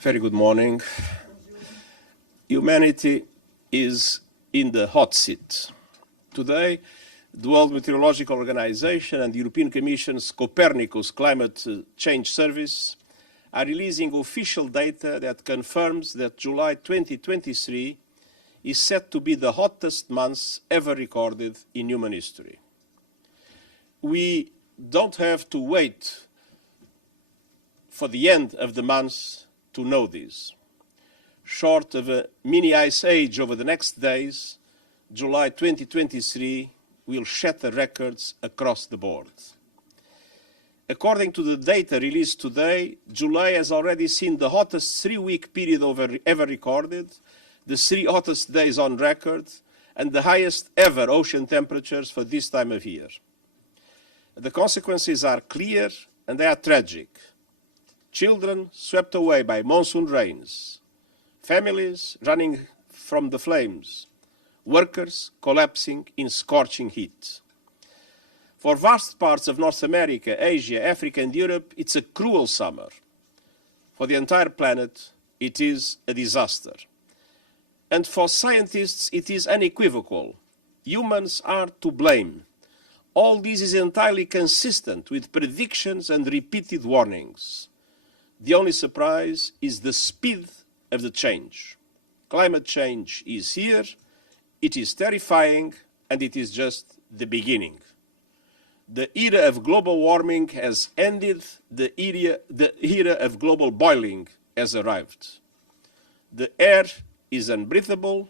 Very good morning. Humanity is in the hot seat. Today, the World Meteorological Organization and the European Commission's Copernicus Climate Change Service are releasing official data that confirms that July 2023 is set to be the hottest month ever recorded in human history. We don't have to wait for the end of the month to know this. Short of a mini ice age over the next days, July 2023 will shatter records across the board. According to the data released today, July has already seen the hottest 3-week period ever recorded, the 3 hottest days on record, and the highest ever ocean temperatures for this time of year. The consequences are clear and they are tragic. Children swept away by monsoon rains, families running from the flames, workers collapsing in scorching heat. For vast parts of North America, Asia, Africa and Europe, it's a cruel summer. For the entire planet, it is a disaster. And for scientists, it is unequivocal. Humans are to blame. All this is entirely consistent with predictions and repeated warnings. The only surprise is the speed of the change. Climate change is here, it is terrifying, and it is just the beginning. The era of global warming has ended, the era of global boiling has arrived. The air is unbreathable,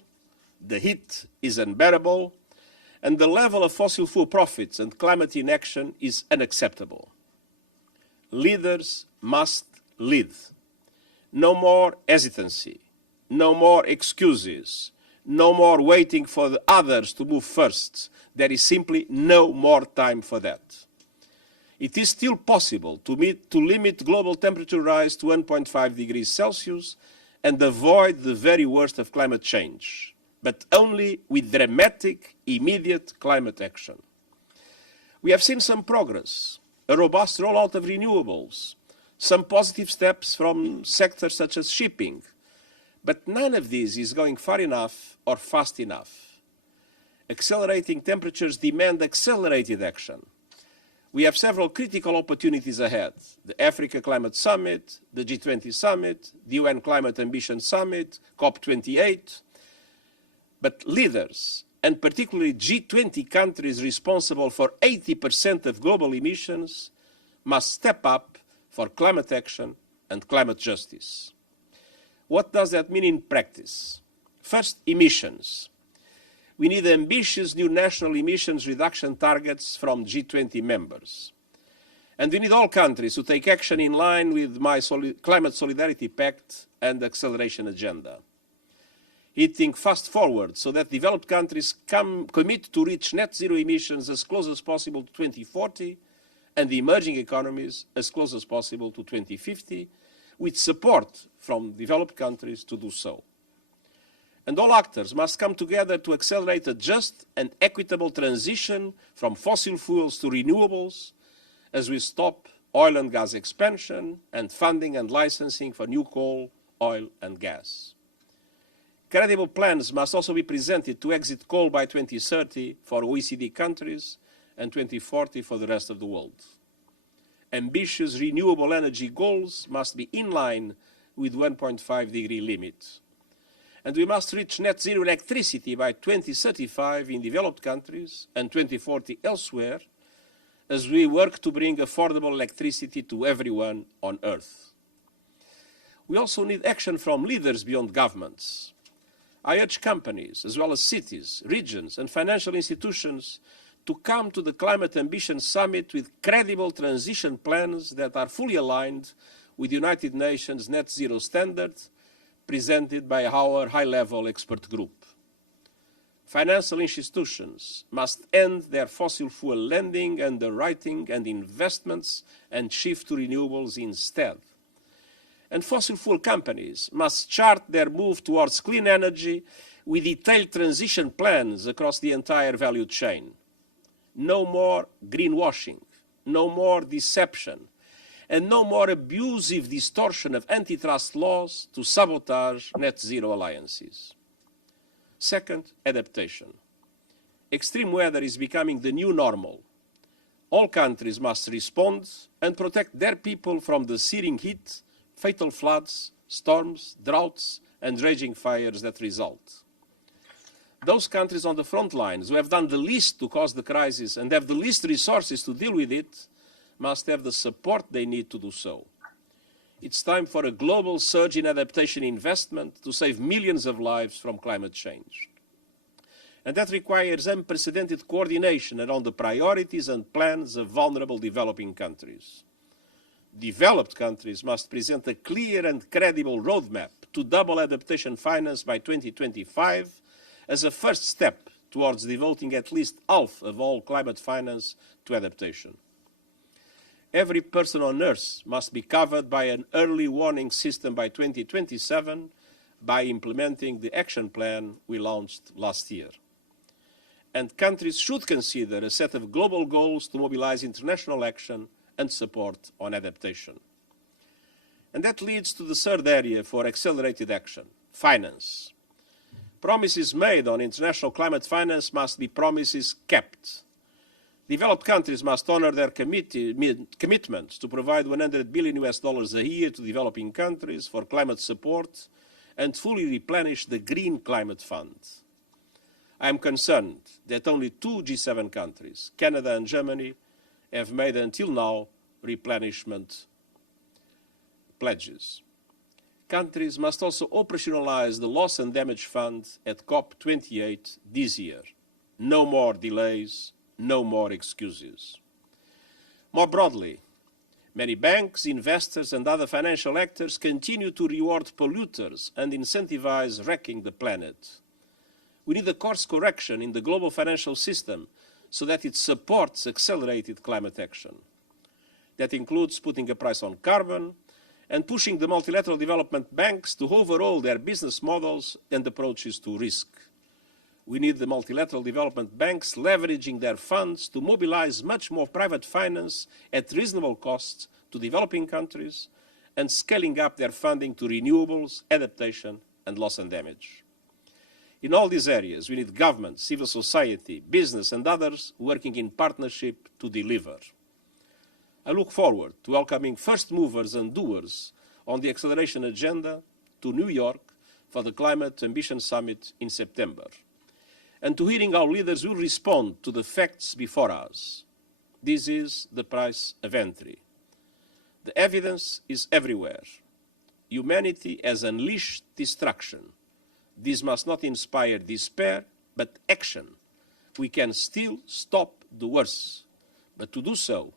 the heat is unbearable, and the level of fossil fuel profits and climate inaction is unacceptable. Leaders must lead. No more hesitancy, no more excuses, no more waiting for the others to move first. There is simply no more time for that. It is still possible to limit global temperature rise to 1.5 degrees Celsius and avoid the very worst of climate change, but only with dramatic, immediate climate action. We have seen some progress, a robust rollout of renewables, some positive steps from sectors such as shipping, but none of this is going far enough or fast enough. Accelerating temperatures demand accelerated action. We have several critical opportunities ahead: the Africa Climate Summit, the G20 Summit, the UN Climate Ambition Summit, COP28. But leaders, and particularly G20 countries responsible for 80% of global emissions, must step up for climate action and climate justice. What does that mean in practice? First, emissions. We need ambitious new national emissions reduction targets from G20 members. And we need all countries to take action in line with my Climate Solidarity Pact and Acceleration Agenda. Hitting fast forward so that developed countries commit to reach net zero emissions as close as possible to 2040, and the emerging economies as close as possible to 2050, with support from developed countries to do so. And all actors must come together to accelerate a just and equitable transition from fossil fuels to renewables, as we stop oil and gas expansion and funding and licensing for new coal, oil and gas. Credible plans must also be presented to exit coal by 2030 for OECD countries and 2040 for the rest of the world. Ambitious renewable energy goals must be in line with 1.5 degree limit. And we must reach net zero electricity by 2035 in developed countries and 2040 elsewhere, as we work to bring affordable electricity to everyone on Earth. We also need action from leaders beyond governments. I urge companies, as well as cities, regions and financial institutions, to come to the Climate Ambition Summit with credible transition plans that are fully aligned with the United Nations net zero standard presented by our high-level expert group. Financial institutions must end their fossil fuel lending, underwriting and investments and shift to renewables instead. And fossil fuel companies must chart their move towards clean energy with detailed transition plans across the entire value chain. No more greenwashing, no more deception, and no more abusive distortion of antitrust laws to sabotage net zero alliances. Second, adaptation. Extreme weather is becoming the new normal. All countries must respond and protect their people from the searing heat, fatal floods, storms, droughts, and raging fires that result. Those countries on the front lines who have done the least to cause the crisis and have the least resources to deal with it must have the support they need to do so. It's time for a global surge in adaptation investment to save millions of lives from climate change. And that requires unprecedented coordination around the priorities and plans of vulnerable developing countries. Developed countries must present a clear and credible roadmap to double adaptation finance by 2025 as a first step towards devoting at least half of all climate finance to adaptation. Every person on Earth must be covered by an early warning system by 2027 by implementing the action plan we launched last year. And countries should consider a set of global goals to mobilize international action and support on adaptation. And that leads to the third area for accelerated action, finance. Promises made on international climate finance must be promises kept. Developed countries must honor their commitments to provide $100 billion a year to developing countries for climate support and fully replenish the Green Climate Fund. I am concerned that only 2 G7 countries, Canada and Germany, have made until now replenishment pledges. Countries must also operationalize the Loss and Damage Fund at COP28 this year. No more delays, no more excuses. More broadly, many banks, investors, and other financial actors continue to reward polluters and incentivize wrecking the planet. We need a course correction in the global financial system so that it supports accelerated climate action. That includes putting a price on carbon and pushing the multilateral development banks to overhaul their business models and approaches to risk. We need the multilateral development banks leveraging their funds to mobilize much more private finance at reasonable costs to developing countries and scaling up their funding to renewables, adaptation, and loss and damage. In all these areas, we need government, civil society, business, and others working in partnership to deliver. I look forward to welcoming first movers and doers on the acceleration agenda to New York for the Climate Ambition Summit in September, and to hearing how leaders will respond to the facts before us. This is the price of entry. The evidence is everywhere. Humanity has unleashed destruction. This must not inspire despair, but action. We can still stop the worst, but to do so,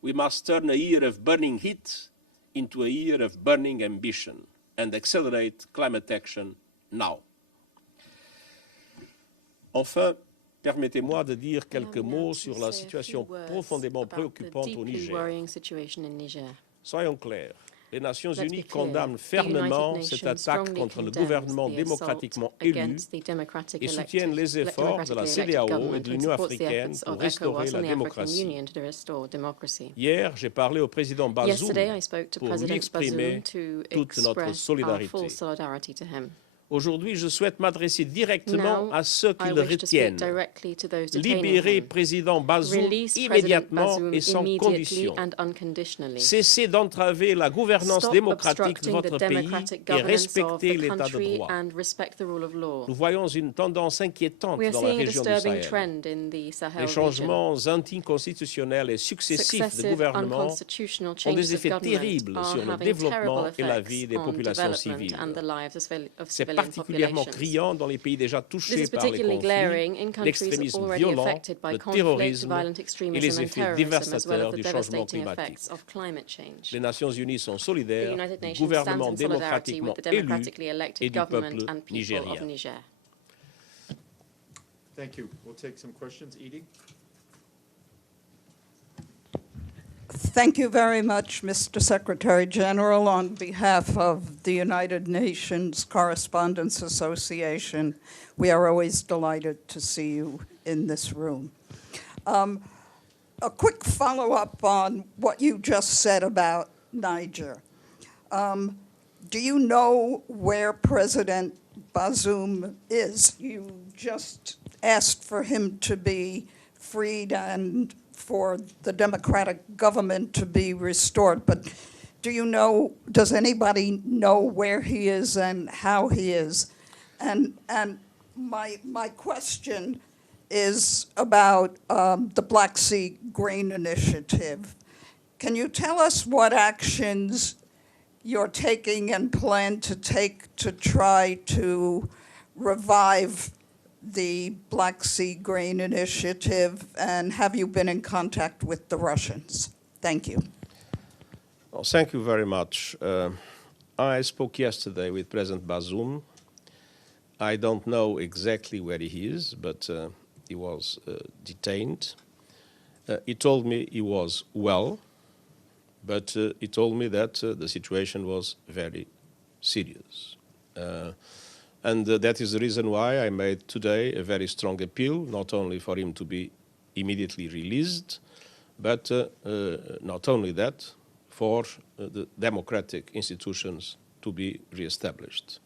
we must turn a year of burning heat into a year of burning ambition and accelerate climate action now. Enfin, permettez-moi de dire quelques mots sur la situation profondément préoccupante au Niger. Soyons clairs, les Nations Unies condamnent fermement cette attaque contre le gouvernement démocratiquement élu et soutiennent les efforts de la CEDEAO et de l'Union africaine pour restaurer la démocratie. Hier, j'ai parlé au président Bazoum pour lui exprimer toute notre solidarité. Aujourd'hui, je souhaite m'adresser directement à ceux qui le retiennent. Libérez président Bazoum immédiatement et sans condition. Cessez d'entraver la gouvernance démocratique de votre pays et respectez l'état de droit. Nous voyons une tendance inquiétante dans la région du Sahel. Les changements anticonstitutionnels et successifs de gouvernement ont des effets terribles sur le développement et la vie des populations civiles. C'est particulièrement criant dans les pays déjà touchés par les conflits, l'extrémisme violent, le terrorisme et les effets dévastateurs du changement climatique. Les Nations Unies sont solidaires du gouvernement démocratiquement élu et du peuple nigérien. Thank you. We'll take some questions. Edie? Thank you very much, Mr. Secretary General. On behalf of the United Nations Correspondents Association, we are always delighted to see you in this room. A quick follow-up on what you just said about Niger. Do you know where President Bazoum is? You just asked for him to be freed and for the democratic government to be restored, but do you know, does anybody know where he is and how he is? And my question is about the Black Sea Grain Initiative. Can you tell us what actions you're taking and plan to take to try to revive the Black Sea Grain Initiative, and have you been in contact with the Russians? Thank you. Well, thank you very much. I spoke yesterday with President Bazoum. I don't know exactly where he is, but he was detained. He told me he was well, but he told me that the situation was very serious. And that is the reason why I made today a very strong appeal, not only for him to be immediately released, but not only that, for the democratic institutions to be reestablished.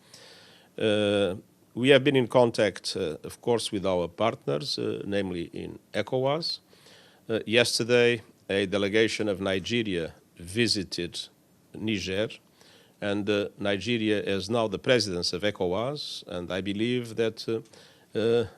We have been in contact, of course, with our partners, namely in ECOWAS. Yesterday, a delegation of Nigeria visited Niger, and Nigeria is now the president of ECOWAS, and I believe that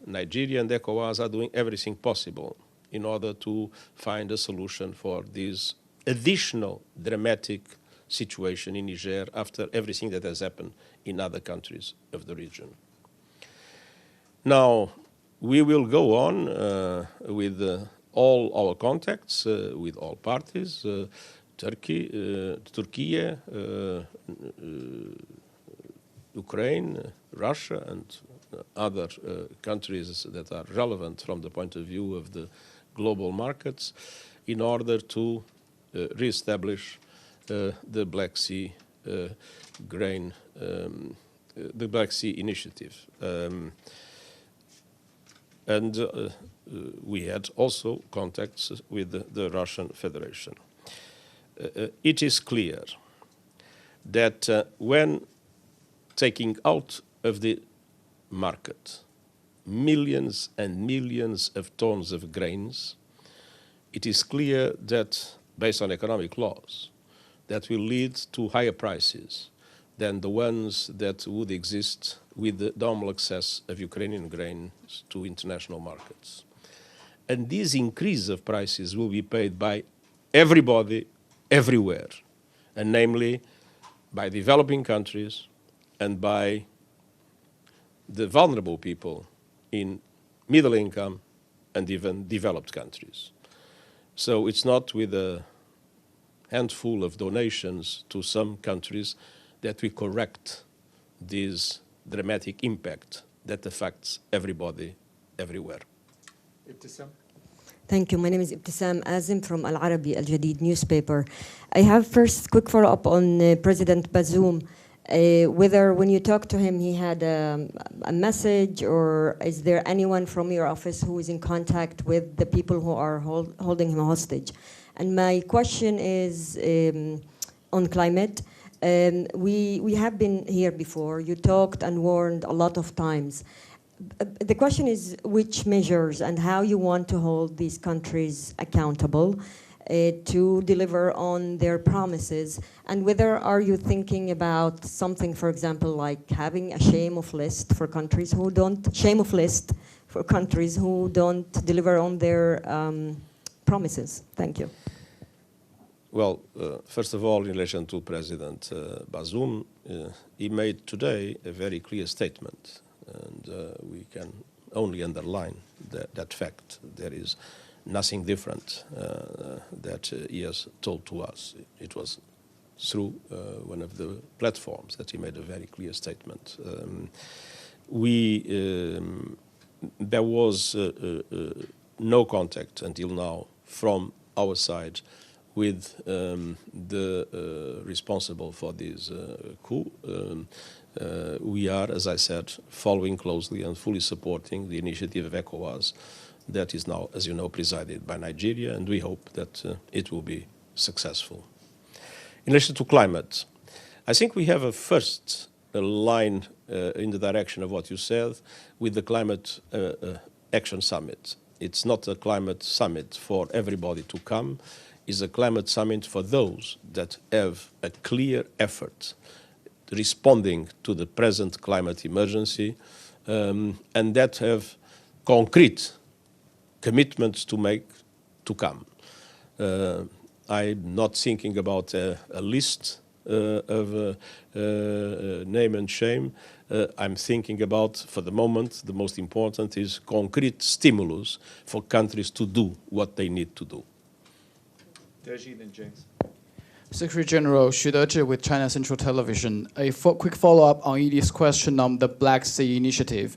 Nigeria and ECOWAS are doing everything possible in order to find a solution for this additional dramatic situation in Niger after everything that has happened in other countries of the region. Now, we will go on with all our contacts with all parties, Turkey, Ukraine, Russia, and other countries that are relevant from the point of view of the global markets, in order to reestablish the Black Sea grain, the Black Sea Initiative. And we had also contacts with the Russian Federation. It is clear that when taking out of the market millions and millions of tons of grains, it is clear that, based on economic laws, that will lead to higher prices than the ones that would exist with the normal access of Ukrainian grains to international markets. And this increase of prices will be paid by everybody, everywhere, and namely by developing countries and by the vulnerable people in middle income and even developed countries. So it's not with a handful of donations to some countries that we correct this dramatic impact that affects everybody, everywhere. Ibtisam? Thank you. My name is Ibtisam Azim from Al Arabi Al Jadid newspaper. I have first quick follow-up on President Bazoum. Whether when you talked to him he had a message, or is there anyone from your office who is in contact with the people who are holding him hostage? And my question is on climate. We have been here before. You talked and warned a lot of times. The question is which measures and how you want to hold these countries accountable to deliver on their promises, and whether are you thinking about something, for example, like having a shame-off list for countries who don't deliver on their promises. Thank you. Well, first of all, in relation to President Bazoum, he made today a very clear statement, and we can only underline that fact. There is nothing different that he has told to us. It was through one of the platforms that he made a very clear statement. There was no contact until now from our side with the responsible for this coup. We are, as I said, following closely and fully supporting the initiative of ECOWAS that is now, as you know, presided by Nigeria, and we hope that it will be successful. In relation to climate, I think we have a first line in the direction of what you said with the Climate Action Summit. It's not a climate summit for everybody to come. It's a climate summit for those that have a clear effort responding to the present climate emergency and that have concrete commitments to make to come. I'm not thinking about a list of name and shame. I'm thinking about, for the moment, the most important is concrete stimulus for countries to do what they need to do. Deji, then James. Secretary General Xu Dezhi with China Central Television. A quick follow-up on Edith's question on the Black Sea Initiative.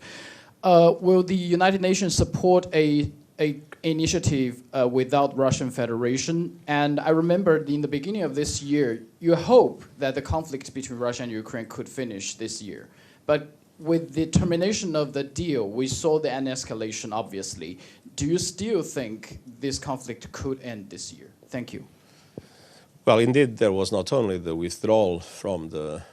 Will the United Nations support a initiative without Russian Federation? And I remember in the beginning of this year, you hope that the conflict between Russia and Ukraine could finish this year. But with the termination of the deal, we saw the escalation, obviously. Do you still think this conflict could end this year? Thank you. Well, indeed, there was not only the withdrawal from the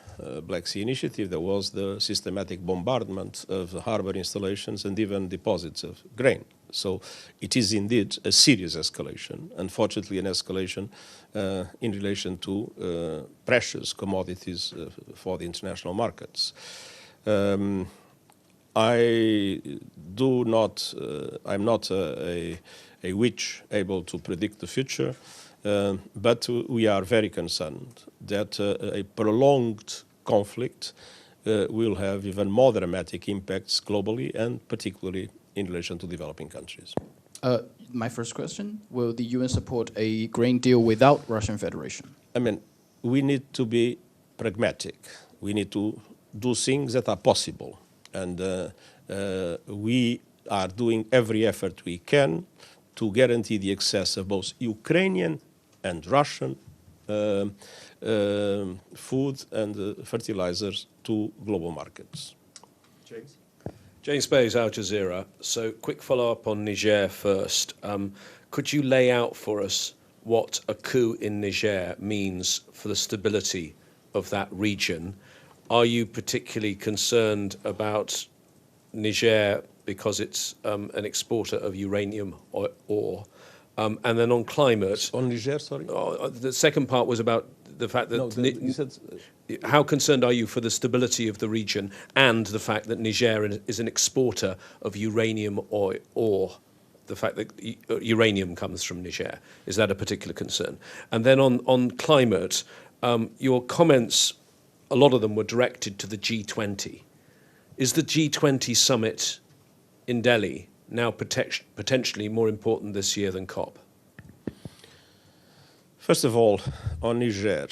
Black Sea Initiative, there was the systematic bombardment of harbor installations and even deposits of grain. So it is indeed a serious escalation, unfortunately an escalation in relation to precious commodities for the international markets. I'm not a witch able to predict the future, but we are very concerned that a prolonged conflict will have even more dramatic impacts globally and particularly in relation to developing countries. My first question, will the UN support a grain deal without Russian Federation? I mean, we need to be pragmatic. We need to do things that are possible. And we are doing every effort we can to guarantee the access of both Ukrainian and Russian food and fertilizers to global markets. James? James Bays, Al Jazeera. So quick follow-up on Niger first. Could you lay out for us what a coup in Niger means for the stability of that region? Are you particularly concerned about Niger because it's an exporter of uranium ore? And then on climate... On Niger, sorry? The second part was about the fact that... No, you said... How concerned are you for the stability of the region and the fact that Niger is an exporter of uranium ore? The fact that uranium comes from Niger, is that a particular concern? And then on climate, your comments, a lot of them were directed to the G20. Is the G20 summit in Delhi now potentially more important this year than COP? First of all, on Niger,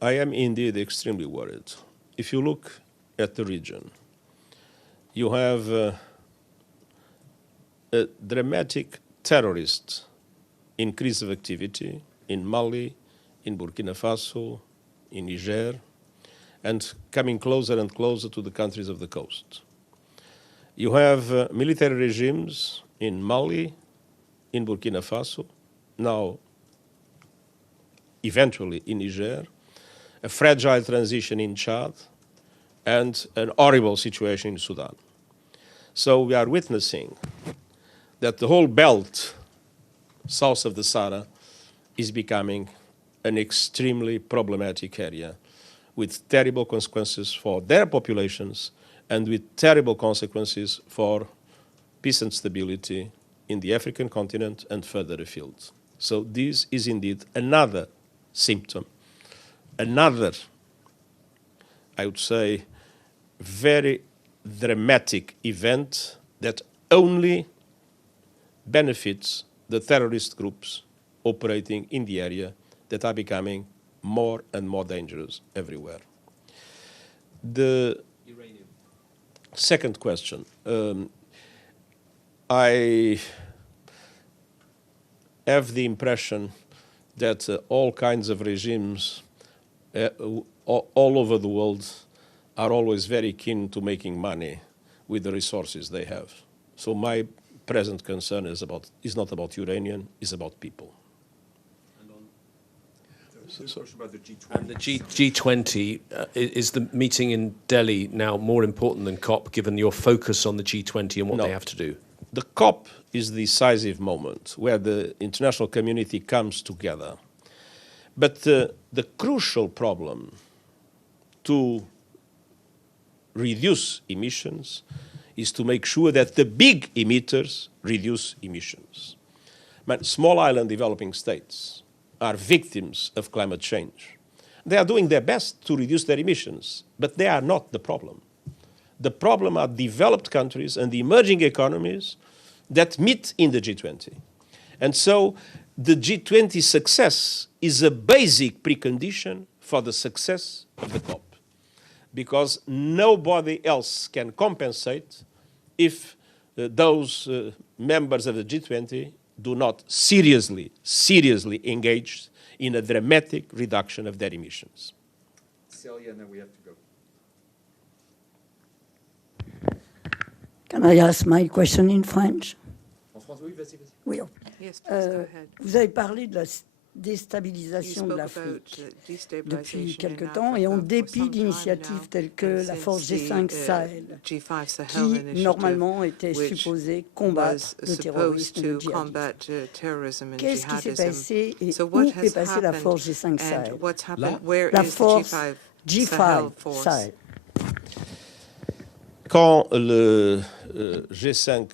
I am indeed extremely worried. If you look at the region, you have a dramatic terrorist increase of activity in Mali, in Burkina Faso, in Niger, and coming closer and closer to the countries of the coast. You have military regimes in Mali, in Burkina Faso, now eventually in Niger, a fragile transition in Chad, and an horrible situation in Sudan. So we are witnessing that the whole belt south of the Sahara is becoming an extremely problematic area with terrible consequences for their populations and with terrible consequences for peace and stability in the African continent and further afield. So this is indeed another symptom, another, I would say, very dramatic event that only benefits the terrorist groups operating in the area that are becoming more and more dangerous everywhere. The uranium. Second question. I have the impression that all kinds of regimes all over the world are always very keen to making money with the resources they have. So my present concern is not about uranium, it's about people. About the G20. And the G20, is the meeting in Delhi now more important than COP, given your focus on the G20 and what they have to do? The COP is the decisive moment where the international community comes together. But the crucial problem to reduce emissions is to make sure that the big emitters reduce emissions. Small island developing states are victims of climate change. They are doing their best to reduce their emissions, but they are not the problem. The problem are developed countries and the emerging economies that meet in the G20. And so the G20 success is a basic precondition for the success of the COP, because nobody else can compensate if those members of the G20 do not seriously engage in a dramatic reduction of their emissions. Celia, and then we have to go. Can I ask my question in French? En France, oui, vas-y. Oui. Yes, please go ahead. Vous avez parlé de la You déstabilisation de spoke l'Afrique about depuis destabilization quelque in temps et Africa en for dépit some time d'initiatives now, telles que and la since force G5 the, Sahel, G5 Sahel qui initiative, normalement était which supposée was combattre le supposed terrorisme et le to djihadisme. combat terrorism and Qu'est-ce qui s'est jihadism. passé et So où what est has passée la happened force G5 and Sahel? what's happened? Where La is the force G5 Sahel G5 force? Sahel. Quand le G5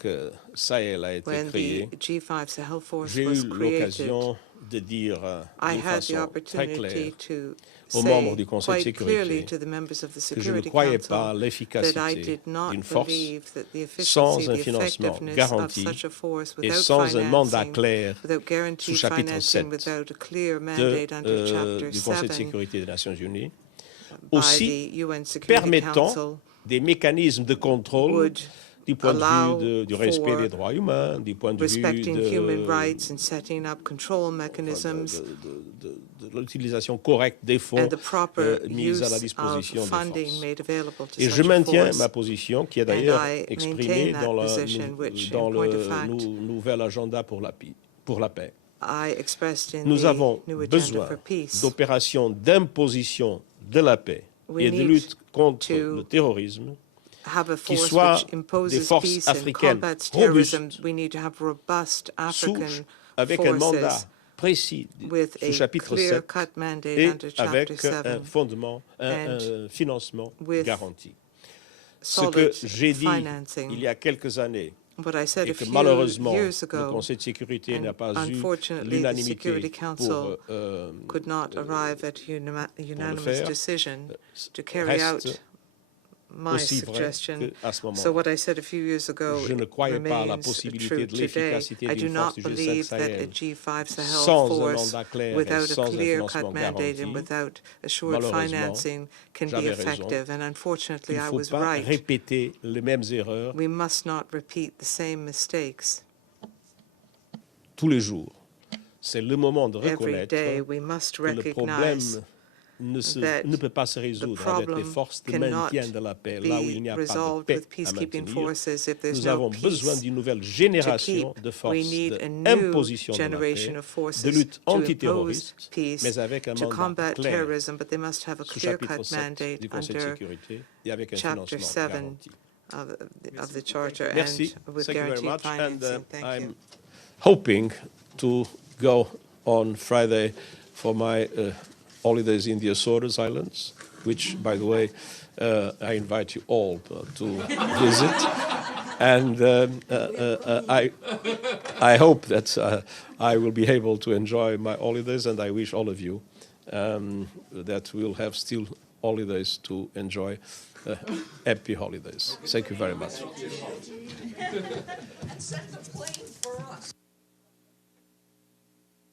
Sahel a été When créé, the G5 Sahel force j'ai was eu created, l'occasion de dire I d'une had the façon très claire opportunity to aux membres say du Conseil de quite clearly sécurité to the members of the que je ne Security croyais pas Council that I l'efficacité did not d'une force believe that the sans efficiency, un the financement effectiveness of garanti such a force et without sans un mandat financing, clair without sous guaranteed chapitre financing, 7 without a clear mandate under Chapter du Conseil de 7 sécurité des Nations Unies, by aussi the UN Security permettant Council, des mécanismes de contrôle would du point de allow vue du respect for des droits humains, du point de vue respecting human de rights and setting up control mechanisms l'utilisation correcte des fonds and the proper mis à la use disposition of des funding forces. made available to Et je such a maintiens force. ma position, qui est And d'ailleurs I exprimée maintain dans that le position, which, in point of fact, nouvel agenda pour la paix. I expressed in Nous the avons new agenda besoin for peace. d'opérations d'imposition de la paix We et de need lutte contre to le terrorisme have a qui force soient which des imposes forces peace and africaines combats terrorism. robustes, We need to have robust African avec un mandat forces précis with sous a chapitre 7 clear-cut mandate et under Chapter avec 7 un fondement, un financement with garanti. Ce solid que j'ai dit financing. il y a quelques années What I said et a que few malheureusement years le ago, Conseil de sécurité and n'a pas eu unfortunately the l'unanimité Security Council pour could not arrive at unanimous faire, decision to carry out reste my aussi vrai suggestion. qu'à ce moment-là. So what I said a few years ago Je ne croyais pas à la remains possibilité true de today. l'efficacité I do d'une not force du G5 believe that a Sahel G5 Sahel sans un force, mandat clair et without a sans un clear-cut financement mandate and garanti. without assured Malheureusement, financing, can be j'avais raison. effective. And unfortunately, Il I ne faut was pas right. répéter les mêmes erreurs We must not repeat the same mistakes. tous les jours. C'est le moment de Every reconnaître day, we must que le problème recognize ne peut pas se the résoudre avec des problem forces de cannot maintien de la paix, là où il be n'y a pas de resolved paix with à peacekeeping maintenir. forces if there's Nous no avons besoin peace d'une nouvelle to génération keep. de We forces need a new d'imposition de la generation paix, of forces de lutte to impose antiterroriste, peace, mais avec un to mandat combat clair terrorism, but they must have a sous chapitre clear-cut 7 mandate du Conseil de under sécurité et avec un Chapter financement 7 garanti. of the Charter Merci. and with Thank you very guaranteed much. And financing. Thank I'm you. hoping to go on Friday for my holidays in the Azores Islands, which, by the way, I invite you all to visit. And I hope that I will be able to enjoy my holidays, and I wish all of you that we'll have still holidays to enjoy. Happy holidays. Thank you very much. And send the plane for us.